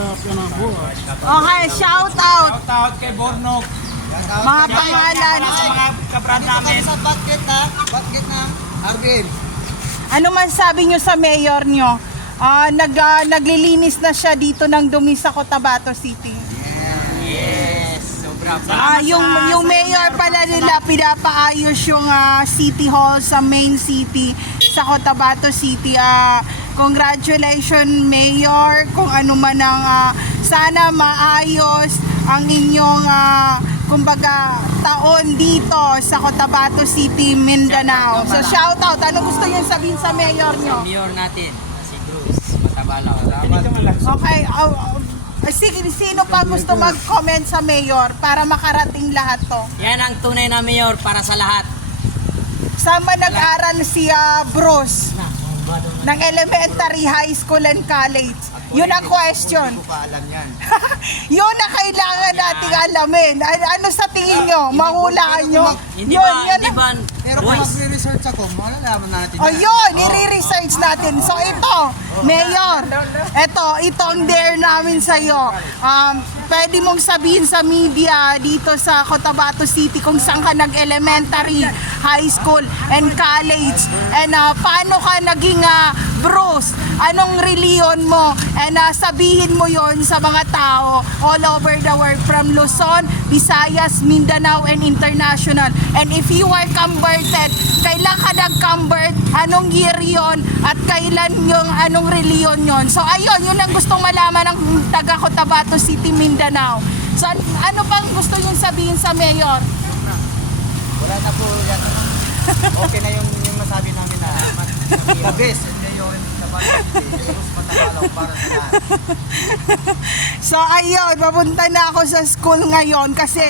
Okay, shout out. Shout out kay Bornok. Mga pangalan. Sa mga kabrad namin. Sa basket na, Arvin. Ano man sabi nyo sa mayor nyo? Naglilinis na siya dito ng dumi sa Cotabato City. Yes, sobra. Yung mayor pala nila pinapaayos yung City Hall sa main city sa Cotabato City. Congratulations Mayor, kung ano man ang sana maayos ang inyong kumbaga taon dito sa Cotabato City, Mindanao. So shout out, ano gusto niyo sabihin sa mayor nyo? Mayor natin, si Cruz Matabalaw. Okay, sige, sino pa gusto mag-comment sa mayor para makarating lahat to? Yan ang tunay na mayor para sa lahat. Saan ba nag-aral si Bruce? Ng elementary, high school, and college. Yun ang question. Hindi ko pa alam yan. Yun na kailangan nating alamin. Ano sa tingin nyo? Mahulaan nyo? Hindi Yun, ba, yan hindi ba, Pero kung boys, magre-research ako, malalaman natin Oh, yun, i-research natin. So ito, Mayor, ito ang dare namin sa'yo. Pwede mong sabihin sa media dito sa Cotabato City kung saan ka nag-elementary, high school, and college. And paano ka naging Bruce? Anong reliyon mo? And sabihin mo yon sa mga tao all over the world from Luzon, Visayas, Mindanao, and international. And if you are converted, kailan ka nag-convert? Anong year yon? At kailan yung anong reliyon yon? So ayun, yun ang gustong malaman ng taga Cotabato City, Mindanao. So ano pang gusto yung sabihin sa mayor? Wala na po yan. Okay na yung masabi namin na the best. Ngayon, sa basket, Cruz Matabalaw para sa lahat. So ayun, papunta na ako sa school ngayon kasi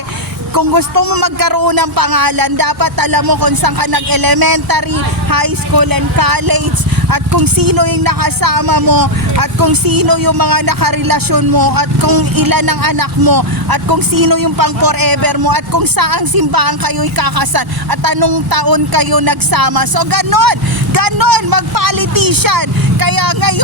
kung gusto mo magkaroon ng pangalan, dapat alam mo kung saan ka nag-elementary, high school, and college, at kung sino yung nakasama mo, at kung sino yung mga nakarelasyon mo, at kung ilan ang anak mo, at kung sino yung pang forever mo, at kung saang simbahan kayo ikakasal, at anong taon kayo nagsama. So ganon, mag-politician. Kaya ngayon,